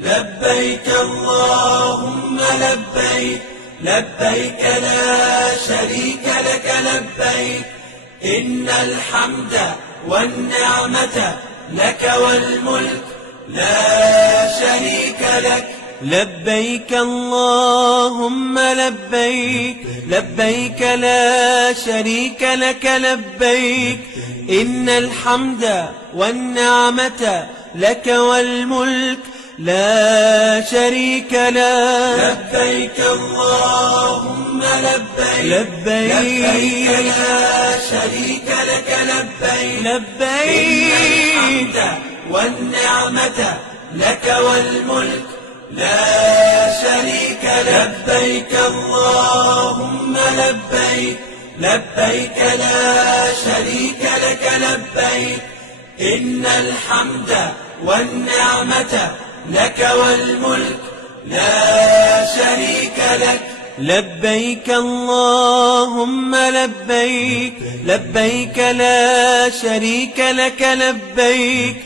لبيك اللهم لبيك، لبيك لا شريك لك لبيك، إن الحمد والنعمة لك والملك لا شريك لك. لبيك اللهم لبيك، لبيك لا شريك لك لبيك، إن الحمد والنعمة لك والملك لا شريك لك. لبيك اللهم لبيك، لبيك لا شريك لك لبيك، لبيك إن الحمد والنعمة لك والملك لا شريك لك. لبيك اللهم لبيك، لبيك لا شريك لك لبيك، إن الحمد والنعمة لك والملك لا شريك لك. لبيك اللهم لبيك، لبيك لا شريك لك لبيك،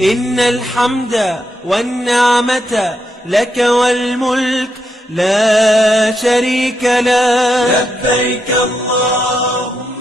إن الحمد والنعمة لك والملك لا شريك لك. لبيك اللهم